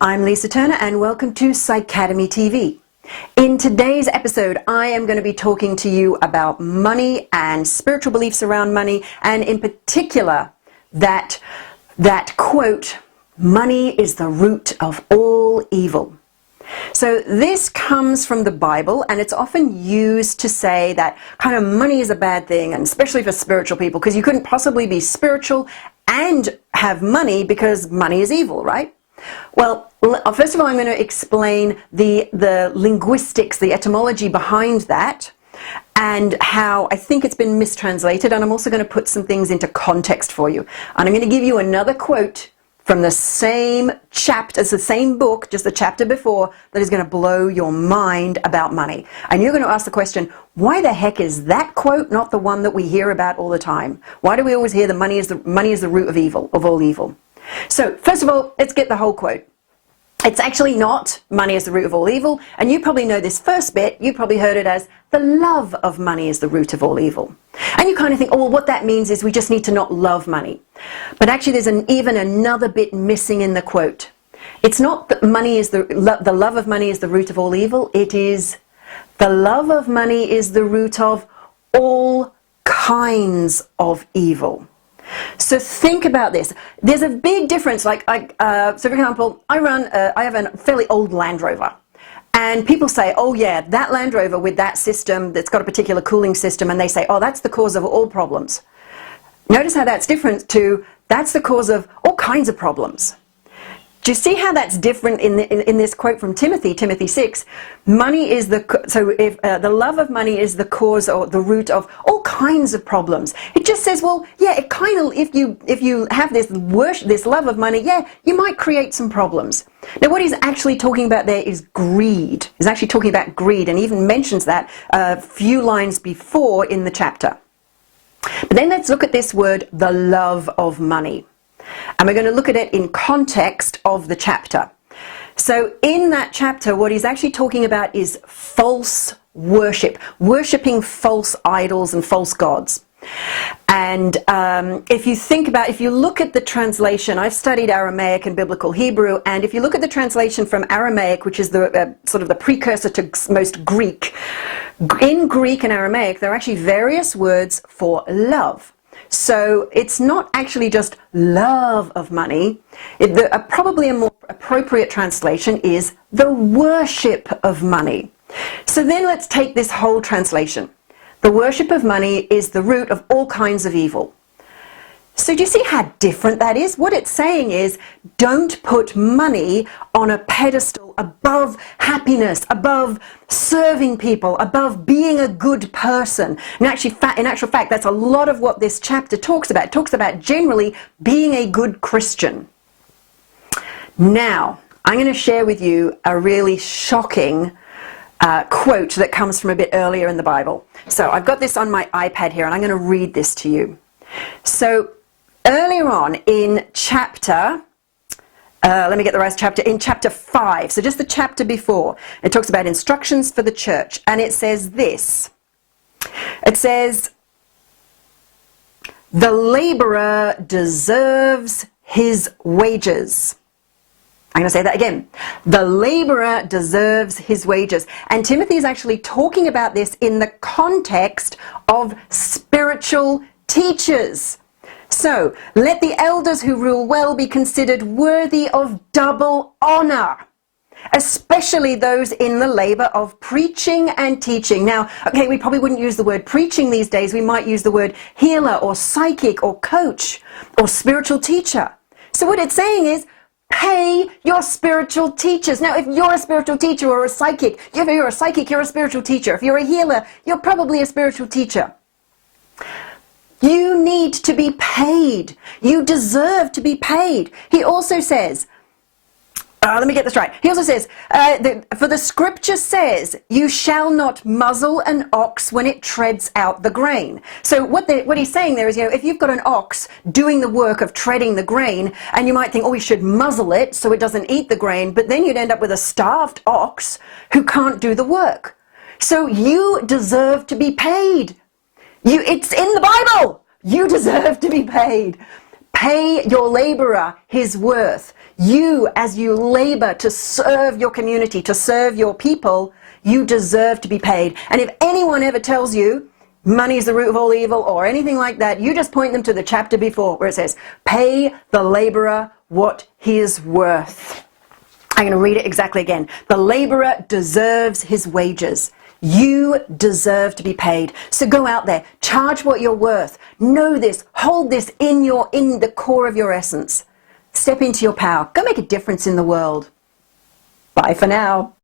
I'm Lisa Turner and welcome to PsyTV TV. In today's episode, I am going to be talking to you about money and spiritual beliefs around money, and in particular, that quote, "Money is the root of all evil." So this comes from the Bible, and it's often used to say that kind of money is a bad thing, and especially for spiritual people, because you couldn't possibly be spiritual and have money because money is evil, right? Well, first of all, I'm going to explain the linguistics, the etymology behind that, and how I think it's been mistranslated, and I'm also going to put some things into context for you. And I'm going to give you another quote from the same chapter, it's the same book, just the chapter before, that is going to blow your mind about money. And you're going to ask the question, why the heck is that quote not the one that we hear about all the time? Why do we always hear money is the root of evil, of all evil? So, first of all, let's get the whole quote. It's actually not money is the root of all evil, and you probably know this first bit. You probably heard it as the love of money is the root of all evil. And you kind of think, oh, well, what that means is we just need to not love money. But actually there's even another bit missing in the quote. It's not that money is the love of money is the root of all evil. It is the love of money is the root of all kinds of evil. So think about this. There's a big difference. So for example, I have a fairly old Land Rover, and people say, oh yeah, that Land Rover with that system that's got a particular cooling system, and they say, oh, that's the cause of all problems. Notice how that's different to that's the cause of all kinds of problems. Do you see how that's different in this quote from Timothy 6? Money is the love of money is the cause or the root of all kinds of problems. It just says, well, yeah, it kind of if you have this love of money, yeah, you might create some problems. Now, what he's actually talking about there is greed. He's actually talking about greed, and even mentions that a few lines before in the chapter. But then let's look at this word, the love of money. And we're going to look at it in context of the chapter. So in that chapter, what he's actually talking about is false worship, worshipping false idols and false gods. And if you look at the translation, I've studied Aramaic and Biblical Hebrew, and if you look at the translation from Aramaic, which is the sort of the precursor to most Greek, in Greek and Aramaic, there are actually various words for love. So it's not actually just love of money. Probably a more appropriate translation is the worship of money. So then let's take this whole translation. The worship of money is the root of all kinds of evil. So do you see how different that is? What it's saying is, don't put money on a pedestal above happiness, above serving people, above being a good person. In actual fact, that's a lot of what this chapter talks about. It talks about generally being a good Christian. Now, I'm going to share with you a really shocking quote that comes from a bit earlier in the Bible. So I've got this on my iPad here, and I'm going to read this to you. So earlier on in chapter, let me get the right chapter, in chapter 5, so just the chapter before, it talks about instructions for the church, and it says this. It says, the laborer deserves his wages. I'm going to say that again. The laborer deserves his wages. And Timothy is actually talking about this in the context of spiritual teachers. So, let the elders who rule well be considered worthy of double honor, especially those in the labor of preaching and teaching. Now, okay, we probably wouldn't use the word preaching these days. We might use the word healer or psychic or coach or spiritual teacher. So what it's saying is, pay your spiritual teachers. Now, if you're a spiritual teacher or a psychic, if you're a psychic, you're a spiritual teacher. If you're a healer, you're probably a spiritual teacher. You need to be paid. You deserve to be paid. He also says, let me get this right. He also says, for the scripture says, you shall not muzzle an ox when it treads out the grain. So what he's saying there is, if you've got an ox doing the work of treading the grain, and you might think, oh, we should muzzle it so it doesn't eat the grain, but then you'd end up with a starved ox who can't do the work. So you deserve to be paid. It's in the Bible. You deserve to be paid. Pay your laborer his worth. You, as you labor to serve your community, to serve your people, you deserve to be paid. And if anyone ever tells you money is the root of all evil or anything like that, you just point them to the chapter before where it says, pay the laborer what he is worth. I'm going to read it exactly again. The laborer deserves his wages. You deserve to be paid. So go out there, charge what you're worth. Know this, hold this in the core of your essence. Step into your power. Go make a difference in the world. Bye for now.